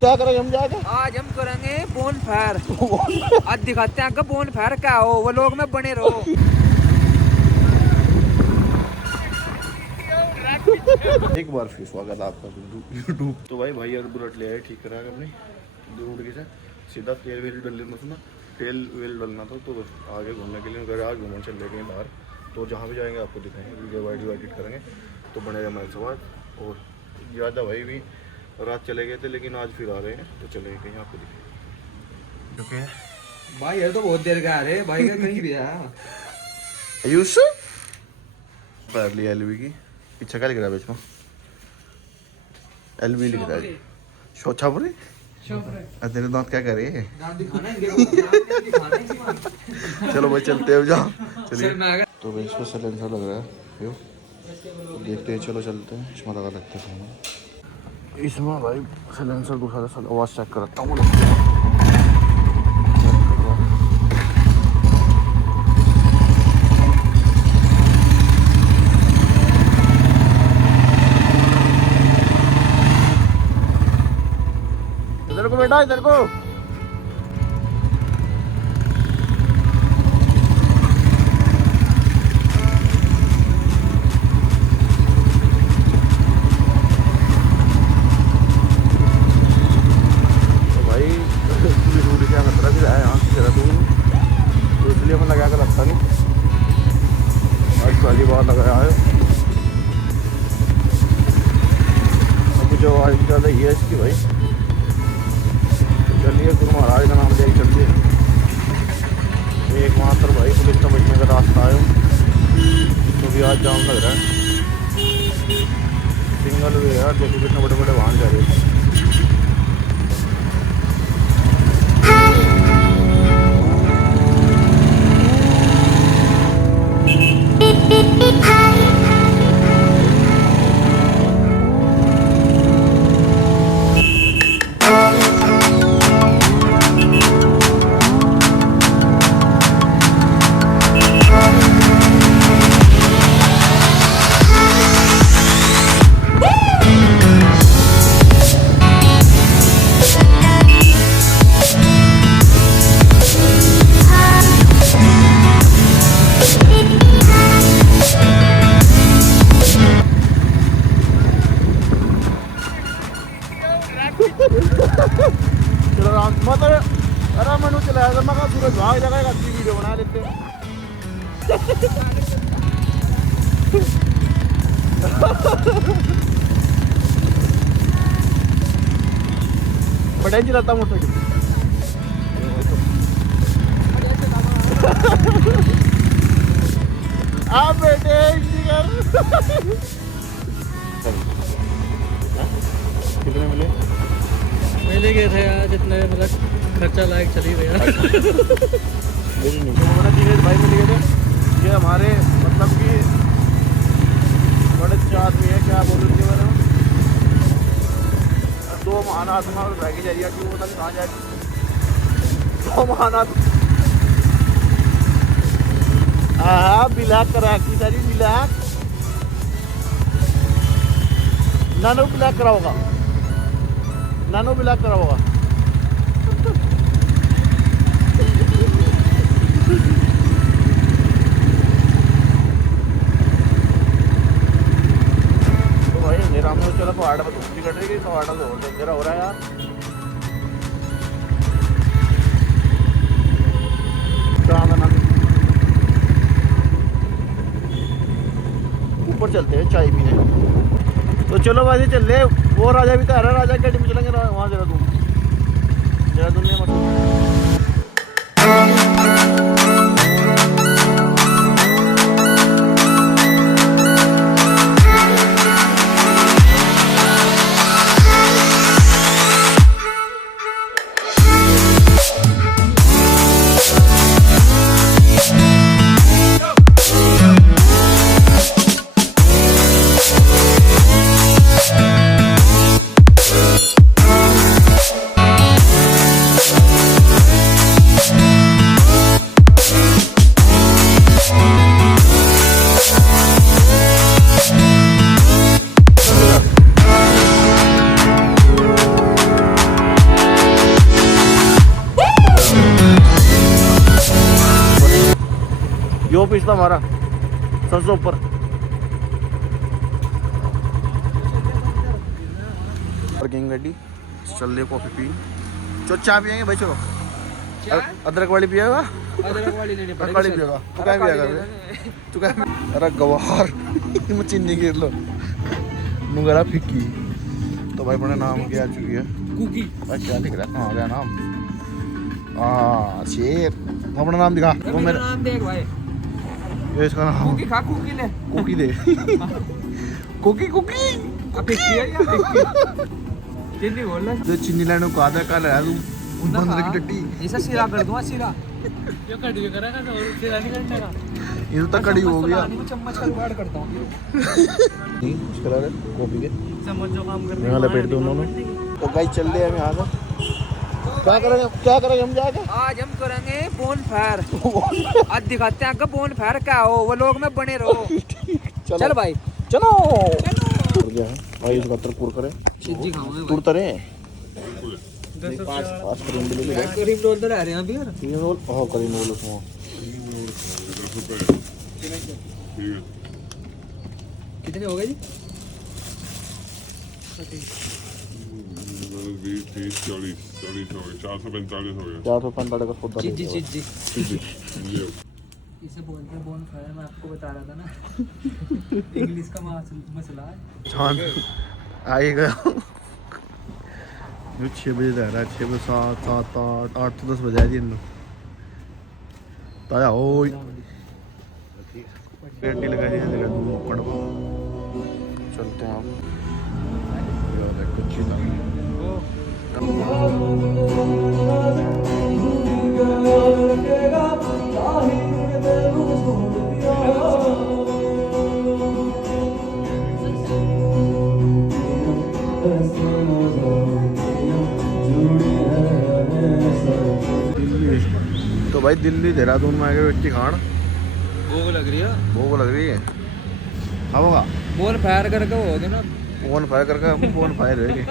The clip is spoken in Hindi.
क्या करेंगे हम जाके? आज हम करेंगे बोन फायर। आज दिखाते हैं आपका बोन फायर क्या हो, वो लोग में बने रहो। एक बार फिर स्वागत आपका यूट्यूब। तो भाई और बुलेट ले आए, ठीक करा अपनी दूर के सीधा तेल वेल डलने मत ना, तेल वेल डलना था तो आगे घूमने के लिए घर आज घूमने चल गए बाहर। तो जहाँ भी जाएंगे आपको दिखाएंगे, वीडियो वाइडियो एडिट करेंगे तो बने हमारे सवाल। और ज़्यादा भाई भी रात चले गए थे लेकिन आज फिर आ रहे हैं तो चले गए आपको दिखाएंगे। भाई ये तो बहुत देर का आ रहे भाई का कहीं भी आयुष पैर लिया एलवी की पीछे क्या लिख रहा है बेच में? एलवी लिख रहा है। छापरे तेरे दांत क्या कर रहे हैं? चलो भाई चलते हैं जहाँ चलिए। तो भाई इसको साइलेंसर लग रहा है यो, देखते हैं। चलो चलते हैं, इसमें लगा लगते हैं इसमें भाई साइलेंसर दूसरा आवाज़ चेक करता हूँ। इधर को बेटा, इधर को। जो आज ज़्यादा ही है इसकी भाई। चलिए गुरु महाराज का नाम लेके चलिए। एकमात्र भाई पुलिस का बचने का रास्ता है तो भी आज जाम लग रहा है। सिंगल वे यार, देखो कितने बड़े बड़े वाहन जा रहे हैं। चलो राम मतलब अरे मैंने चलाया था, मैं कहा सूरज भाग जाएगा, अच्छी वीडियो बना लेते हैं। बड़ा चलाता मोटरसाइकिल। आप बेटे कितने मिले? पहले गए थे यार, जितने मतलब खर्चा लायक चली गया। भाई मिल गए थे ये हमारे मतलब कि बड़े अच्छे आदमी है, क्या बोलूँ इसके बारे में। दो महान आत्मा रह गई जाइए कि वो पता नहीं कहाँ जाएगी। दो महान आत्मा ब्लैक करा की सारी ब्लैक नानो ब्लैक करा होगा, नानो ब्लैक करा होगा। तो भाई अंधेरा में चलो तो 8 बजे छुट्टी कट रही है, तो 8 बजे और अंधेरा हो रहा है यार। ऊपर चलते हैं चाय पीने। तो चलो वैसे चल रहे। वो राजा भी तो है, राजा के में चलेंगे वहाँ देहरादून में रास्ता हमारा सबसे ऊपर। पार्किंग गाड़ी चल रही, कॉफी पी। चलो चाय पियेंगे भाई, चलो। अदरक वाली पिएगा? अदरक वाली नहीं अदरक वाली पिएगा? तू क्या पिएगा? तू क्या? अरे गवार मैं चीनी गिर लो नुगरा फिक्की। तो भाई अपने नाम क्या आ चुकी है? कुकी। क्या लिख रहा है? हाँ क्या नाम? शेर। अपना नाम दिखा वो मेरा नाम देख भाई, ये इसका नाम। कुकी खा, कुकी ले। कुकी दे कुकी कुकी अब फिक्की है या फिक्की? चीनी बोल रहा जो चीनी लाने को आधा काल है तू बंदर की टट्टी। ऐसा सिरा कर दूंगा, सिरा। ये कड़ी करेगा तो सिरा नहीं करने का। ये तो कड़ी हो गया। चम्मच का जुगाड़ करता हूँ। कॉफी के चम्मच जो काम करने मेरा लपेट दो उन्होंने। तो गाइस चल रहे हैं हम यहाँ से। क्या करेंगे हम जाके? आज हम करेंगे बोन फायर। आज दिखाते हैं आपको बोन फायर क्या हो, वो लोग में बने रहो। चल भाई चलो। गया है भाई, इसका तरपुर करे चिज्जी खाऊंगे तुर तरे 10 पाँच करीम ले ले। करीब रोल तो रह रहे हैं अभी यार। तीन रोल ओह करीम रोल उसमें कितने हो गए जी? 30, 40 हो गए, 445 हो गए। 445 का सौदा। चिज्जी चिज्जी ये इसे बोलते हैं बोन फायर। मैं आपको बता रहा था ना इंग्लिश का मसला है। चांद आएगा जो 6 बजे रह रहा है। 6 बजे 7, 7, 8, 8 तो 10 बजे दिन ताया हो पेटी लगा दी है कड़वा। चलते हैं आप कुछ तो भाई दिल्ली देहरादून में आगे व्यक्ति खान भूख लग रही है। भूख लग रही है। खाऊंगा बोन फायर करके हो गए ना। फोन फायर करके हम फोन फायर हो गए।